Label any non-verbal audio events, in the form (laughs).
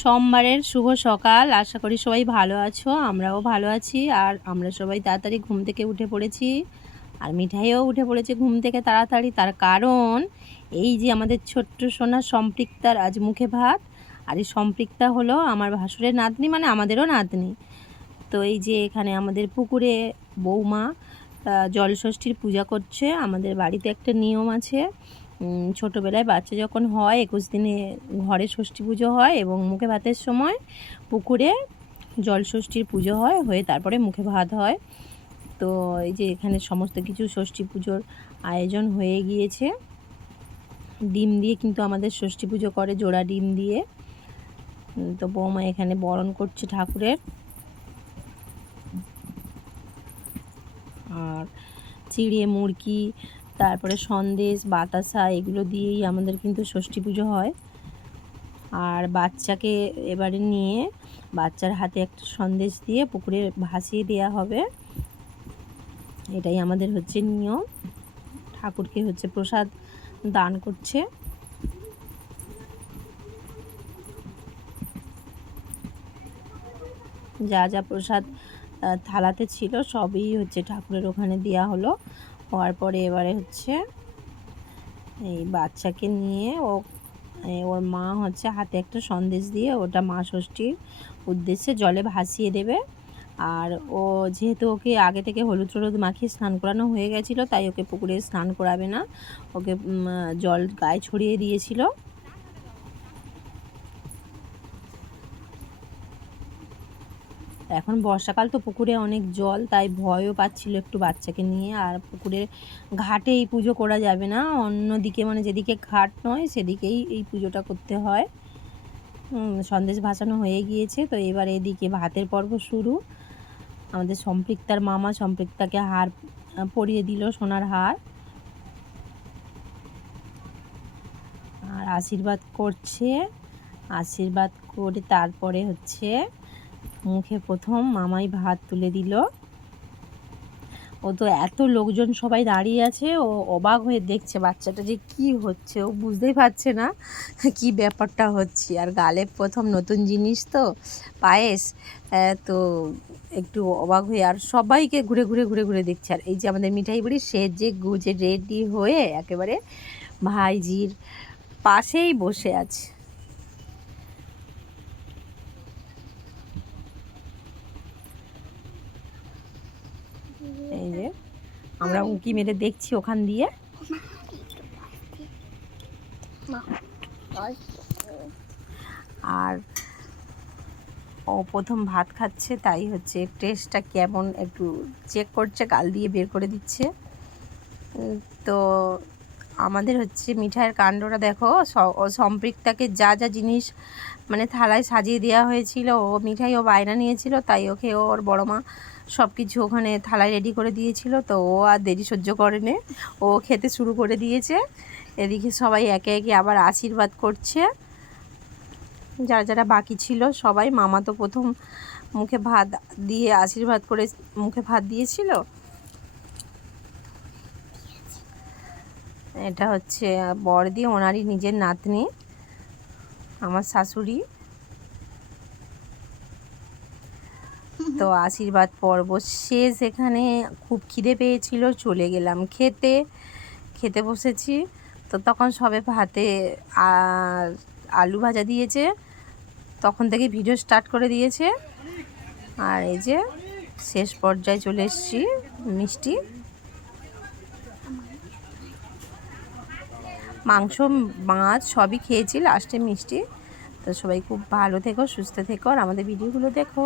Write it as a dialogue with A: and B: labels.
A: সোমবারের শুভ সকাল। আশা করি সবাই ভালো আছো, আমরাও ভালো আছি। আর আমরা সবাই তাড়াতাড়ি ঘুম থেকে উঠে পড়েছি। আর মিঠাইও উঠে পড়েছে ঘুম থেকে তাড়াতাড়ি। তার কারণ, এই যে আমাদের ছোট্ট সোনা সম্পৃক্তার আজ মুখে ভাত, আর এই সম্পৃক্তা হলো আমার ভাসুরের নাতনি মানে আমাদেরও নাতনি। তো এই যে এখানে আমাদের পুকুরে বৌমা জলষষ্ঠীর পূজা করছে। আমাদের বাড়িতে একটা নিয়ম আছে ছোটোবেলায় বাচ্চা যখন হয়, একুশ দিনে ঘরে ষষ্ঠী পুজো হয় এবং মুখে ভাতের সময় পুকুরে জল ষষ্ঠীর পুজো হয়, হয়ে তারপরে মুখে ভাত হয়। তো এই যে এখানে সমস্ত কিছু ষষ্ঠী পুজোর আয়োজন হয়ে গিয়েছে। ডিম দিয়ে কিন্তু আমাদের ষষ্ঠী পুজো করে, জোড়া ডিম দিয়ে। তো বৌমা এখানে বরণ করছে ঠাকুরের। আর চিড়ে, মুরগি তারপরে সন্দেশ, বাতাসা, এগুলো দিয়েই আমাদের কিন্তু ষষ্ঠী পুজো হয়। আর বাচ্চাকে এবারে নিয়ে বাচ্চার হাতে একটা সন্দেশ দিয়ে পুকুরে ভাসিয়ে দেওয়া হবে। এটাই আমাদের হচ্ছে নিয়ম। ঠাকুরকে হচ্ছে প্রসাদ দান করছে। যা যা প্রসাদ থালাতে ছিল সবই হচ্ছে ঠাকুরের ওখানে দেওয়া হলো। হওয়ার পরে এবারে হচ্ছে এই বাচ্চাকে নিয়ে ও ওর মা হচ্ছে হাতে একটা সন্দেশ দিয়ে ওটা মা ষষ্ঠীর উদ্দেশ্যে জলে ভাসিয়ে দেবে। আর ও যেহেতু ওকে আগে থেকে হলুদ হলুদ মাখিয়ে স্নান করানো হয়ে গেছিল, তাই ওকে পুকুরে স্নান করাবে না। ওকে জল গায়ে ছড়িয়ে দিয়েছিল। এখন বর্ষাকাল তো পুকুরে অনেক জল, তাই ভয়ও পাচ্ছিল একটু বাচ্চাকে নিয়ে। আর পুকুরে ঘাটে এই পুজো করা যাবে না, অন্যদিকে মানে যেদিকে ঘাট নয় সেদিকেই এই পুজোটা করতে হয়। সন্দেশ ভাসানো হয়ে গিয়েছে, তো এবার এদিকে ভাতের পর্ব শুরু। আমাদের সম্পৃক্তার মামা সম্পৃক্তাকে হার পরিয়ে দিল সোনার হার। আর আশীর্বাদ করছে, আশীর্বাদ করে তারপরে হচ্ছে মুখে প্রথম মামাই ভাত তুলে দিল। ও তো এত লোকজন সবাই দাঁড়িয়ে আছে, ও অবাক হয়ে দেখছে বাচ্চাটা যে কি হচ্ছে, ও বুঝতেই পারছে না (laughs) কি ব্যাপারটা হচ্ছে। আর গালে প্রথম নতুন জিনিস তো, পায়েস তো একটু অবাক হয়ে আর সবাইকে ঘুরে ঘুরে ঘুরে ঘুরে দেখছে। আর এই যে আমাদের মিঠাই বুড়ি, সে যে গুজে রেডি হয়ে একেবারে ভাইজির পাশেই বসে আছে। এই যে আমরা উঁকি মেরে দেখছি ওখান দিয়ে। আর ও প্রথম ভাত খাচ্ছে তাই হচ্ছে টেস্টটা কেমন একটু চেক করছে গাল দিয়ে বের করে দিচ্ছে। তো আমাদের হচ্ছে মিঠাইয়ের কাণ্ডটা দেখো সম্পৃক্তাকে যা যা জিনিস মানে থালায় সাজিয়ে দেওয়া হয়েছিল, ও মিঠাই, ও বায়না নিয়েছিল, তাই ওকে ওর বড় মা সব কিছু ওখানে থালায় রেডি করে দিয়েছিল, তো ও আর দেরি সহ্য করেনি। ও খেতে শুরু করে দিয়েছে। এদিকে সবাই একে একে আবার আশীর্বাদ করছে। যারা যারা বাকি ছিল সবাই, মামা তো প্রথম মুখে ভাত দিয়ে আশীর্বাদ করে মুখে ভাত দিয়েছিল। এটা হচ্ছে বড়দি, ওনারই নিজের নাতনি। আমার শাশুড়ি। তো আশীর্বাদ পর্ব শেষ। এখানে খুব খিদে পেয়েছিল, চলে গেলাম খেতে। খেতে বসেছি। তো তখন সবে ভাতে আলু ভাজা দিয়েছে। তখন থেকে ভিডিও স্টার্ট করে দিয়েছে। আর এই যে শেষ পর্যায়ে চলে এসেছি মিষ্টি। মাংস, মাছ সবই খেয়েছি, লাস্টে মিষ্টি। তো সবাই খুব ভালো থেকো, সুস্থ থেকো, আর আমাদের ভিডিওগুলো দেখো।